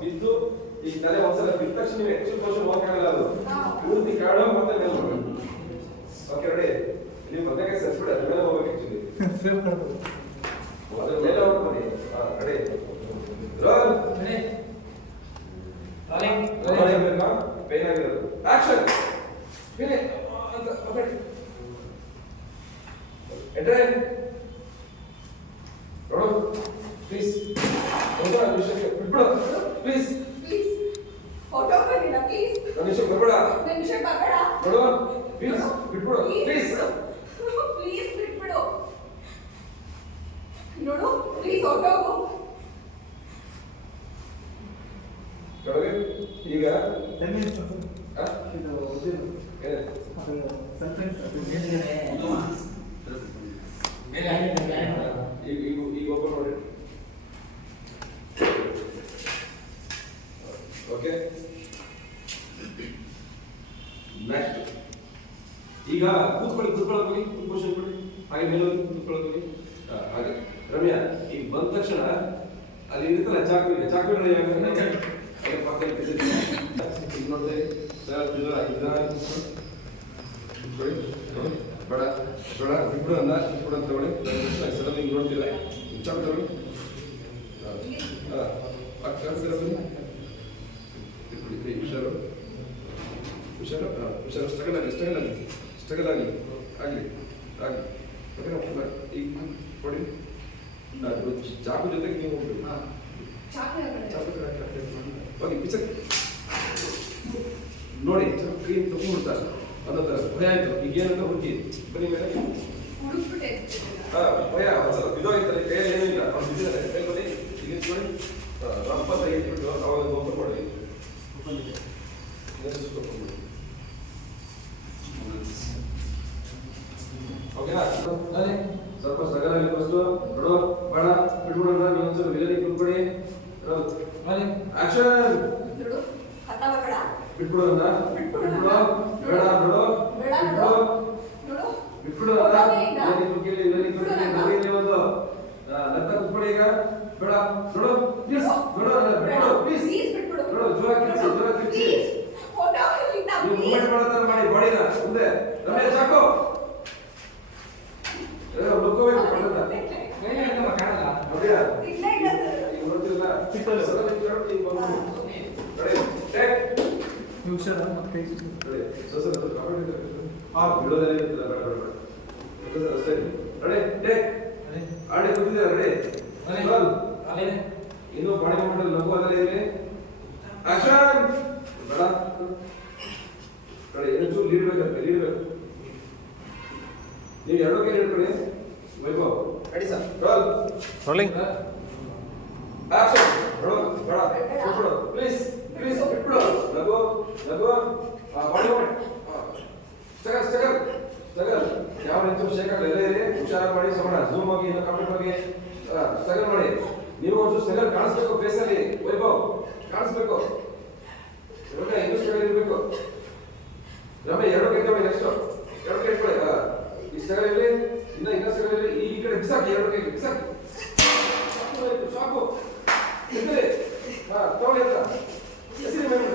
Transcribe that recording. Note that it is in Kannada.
ಬಿದ್ದು ಈ ತಲೆ ಒಂದ್ಸಲ ಬಿದ್ದ ತಕ್ಷಣ ನೀವು ಆಕ್ಚುಲ್ ಪೋಷನ್ ಹೋಗಕ್ಕಾಗಲ್ಲ. ಅದು ಪೂರ್ತಿ ಕಾಡು ಮತ್ತೆ ಮೇಲೆ ಹೋಗ್ಬೇಕು. Okay ready? ನೀವು ಬಂದಾಗ ಸಸ್ಬಿಡ ಅದ್ರ ಮೇಲೆ ಹೋಗ್ಬೇಕು ಆಕ್ಚುಲಿ. ಅದ್ರ ಮೇಲೆ ಹೋಗ್ಬನ್ನಿ. ರೆಡಿ? ರೋಲ್. ರೋಲಿಂಗ್ ಬೇಕಾ? ಪೇನ್ ಆಗಿರೋದು. ಆಕ್ಷನ್. ಫಿನಿ ಅಂತ ಓಕೆ. ಎಂಟ್ರೈನ್. ರೋಲ್. ಪ್ಲೀಸ್. ಹೋಗಾ ವಿಷಯಕ್ಕೆ ಬಿಟ್ಬಿಡು. ಪ್ಲೀಸ್. ಫೋಟೋ ಬನ್ನಿನ ಪ್ಲೀಸ್. ನಿಮಿಷ ಬರಬೇಡ. ನಿಮಿಷ ಬರಬೇಡ. ನೋಡು. ಪ್ಲೀಸ್ ಬಿಟ್ಬಿಡು. ಪ್ಲೀಸ್. ಪ್ಲೀಸ್ ಬಿಟ್ಬಿಡು. ನೋಡು ಪ್ಲೀಸ್ ಫೋಟೋ ಹೋಗು. ಕೆಳಗೆ ಈಗ 10 ಮಿನಿಟ್ಸ್ ಇದು ಏನು ಸೆಂಟೆನ್ಸ್ ಮೇಲೆ ಈಗ ಓಪನ್ ಮಾಡಿ. ಓಕೆ ನೆಕ್ಸ್ಟ್ ಈಗ ಕೂತ್ಕೊಳ್ಳೋಕೆ ಹೋಗಿ ಪೊಸಿಷನ್ ಕೊಡಿ. ಹಾಗೆ ಮೇಲೆ ಹೋಗಿ ಕೂತ್ಕೊಳ್ಳೋಕೆ ಹೋಗಿ. ಹಾಗೆ ರಮ್ಯಾ ಈಗ ಬಂದ ತಕ್ಷಣ ಅಲ್ಲಿ ಇರುತ್ತಲ್ಲ ಚಾಕು, ಈಗ ಚಾಕು ನೋಡಿ ಪಕ್ಕದಲ್ಲಿ ಈಗ ನೋಡಿದೆ ಸರ್ ಬೇಡ ಬೇಡ ಬಿಟ್ಬಿಡು ಅನ್ನ ಬಿಟ್ಬಿಡು ಅಂತ ತಗೊಳ್ಳಿ. ಸಡನ್ ಹಿಂಗೆ ನೋಡ್ತಿಲ್ಲ ಚಾಕು ತಗೊಳ್ಳಿ. ಕಳಿಸ್ತೀರ ಬನ್ನಿ. ಹುಷಾರು ಹುಷಾರು ಹುಷಾರು. ಸ್ಟ್ರಗಲ್ ಆಗಲಿ ಸ್ಟ್ರಗಲ್ ಆಗಲಿ ಸ್ಟ್ರಗಲ್ ಆಗಲಿ ಆಗಲಿ ಆಗಲಿ. ಈಗ ಕೊಡಿ. ಚಾಕು ಜೊತೆಗೆ ನೀವು ಹೋಗ್ಬೇಕು. ಚಾಕು ಹೋಗಿ ಪಿಚರ್ ನೋಡಿ. ಕ್ರೀಮ್ ತಗೊಂಡ್ಬಿಡ್ತಾರೆ ಅನ್ನೋ ಥರ ಭಯ ಆಯ್ತು. ಈಗ ಏನಂತ ಹುಡುಗಿ ಬನ್ನಿ ಮೇಲೆ. ಭಯ ಒಂದ್ಸಲ ಬಿದೋಗಿರ್ತಾರೆ. ಕೈಯಲ್ಲಿ ಏನೂ ಇಲ್ಲ. ಅವ್ರು ಬಿದ್ದಿದ್ದಾರೆ. ಕೈ ಬನ್ನಿ ಈಗ ನೋಡಿ. ರಪ್ಪ ತೆಗೆದ್ಬಿಟ್ಟು ಅವಾಗ ಓಪನ್ ಮಾಡಿ. ಓಕೆನಾ? ಸ್ವಲ್ಪ ಸ್ಟ್ರಗಲ್ ಆಗಿ ಫಸ್ಟ್ ನೋಡು. ಬೇಡ ಬಿಟ್ಬಿಡೋಣ. ನೀವು ಒಂದ್ಸಲ ವಿಲನಿಗೆ ಕುತ್ಕೊಡಿ. ಆಕ್ಷನ್. ಬಿಟ್ಬಿಡೋಣ. ಬಿಟ್ಬಿಡು. ಬೇಡ ಬಿಡು. ಬಿಟ್ಬಿಡು ಅಂತ ವಿಲನಿಗೆ ಕುತ್ಕೊಳ್ಳಿ. ಒಂದು ಲತ್ತ ಕುತ್ಕೊಡಿ. ಈಗ ಬೇಡ ನೋಡು ಪ್ಲೀಸ್. ನೋಡು ಬಿಟ್ಬಿಡು ಪ್ಲೀಸ್. ನೋಡು ಜೋರ ಕಿರ್ಚಿ. ನೀವು ಮೂವ್ಮೆಂಟ್ ಮಾಡೋ ಮಾಡಿ ಬಾಡಿನ ಮುಂದೆ. ರಮೇಶ ಚಾಕು ಲುಕ್ಕೋಬೇಕು ಪಡೆದ ಕಾಣಲ್ಲ ನೋಡಿಯಾ? ಈಗ ನೋಡ್ತಿಲ್ಲ ಸಲ ನೀವು ಬಂದು ರೆಡಿ ಟೇಕ್. ಹುಷಾರ ಮತ್ತೆ ಕೈ ರೆಡಿ ಸರ್ ಕಮೆಂಟ್ ಬಿಡೋದಲ್ಲಿ ಇರ್ತಲ್ಲ. ಬೇಡ ಅಷ್ಟೇ. Ready take. ಆಡಿ ಕೂತಿದ್ದೀರಾ? Ready roll. ಇನ್ನೂ ಬಾಡಿ ಮೂವ್ಮೆಂಟ್ ಲಘು ಅದಲ್ಲೇ ಇರಲಿ. ಆಕ್ಷನ್. ಬೇಡ ರೆಡಿ. ಇನ್ನೊಂಚೂರು ಲೀಡ್ ಬೇಕಂತೆ. ಲೀಡ್ ಬೇಕು. ನೀವು ಎರಡು ಕೈ ಹಿಡ್ಕೊಳ್ಳಿ. Vaibhav ready sir. Roll. Rolling. Action. Roll. ಬೇಡ ಬಿಟ್ಬಿಡು ಪ್ಲೀಸ್. ಪ್ಲೀಸ್ ಬಿಟ್ಬಿಡು. ಲಘು ಬಾಡಿ ಮೂವ್ಮೆಂಟ್. ಸ್ಟ್ರಗಲ್ ಯಾವ ನಿಂತು ಶೇಕ್ ಆಗಲ್ಲ. ಎಲ್ಲ ಇರಿ. ಹುಷಾರ ಮಾಡಿ. ಸೋಣ ಝೂಮ್ ಹೋಗಿ ಇನ್ನೂ ಕಂಪ್ಲೀಟ್ ಹೋಗಿ ಸ್ಟ್ರಗಲ್ ಮಾಡಿ. ನೀವು ಒಂದು ಸ್ಟ್ರಗಲ್ ಕಾಣಿಸ್ಬೇಕು ಫೇಸಲ್ಲಿ. ವೈಭವ್ ಕಾಣಿಸ್ಬೇಕು. ರಮ್ಯ ಇನ್ನೂ ಸ್ಟ್ರಗಲ್ ಇರಬೇಕು. ರಮ್ಯ ಎರಡು ಕೈ ತಗೊಳ್ಳಿ. ನೆಕ್ಸ್ಟ್ ಎರಡು ಕೈ ಇಟ್ಕೊಳ್ಳಿ. ಈ ಸ್ಟ್ರಗಲ್ ಇರಲಿ. ಇನ್ನೂ ಸ್ಟ್ರಗಲ್ ಇರಲಿ. ಈ ಕಡೆ ಬಿಸಾಕಿ. ಎರಡು ಕೈ ಬಿಸಾಕಿ. ಸಾಕು ತಗೊಳ್ಳಿ ಅಂತ ಹೆಸರಿ ಮೇಲೆ.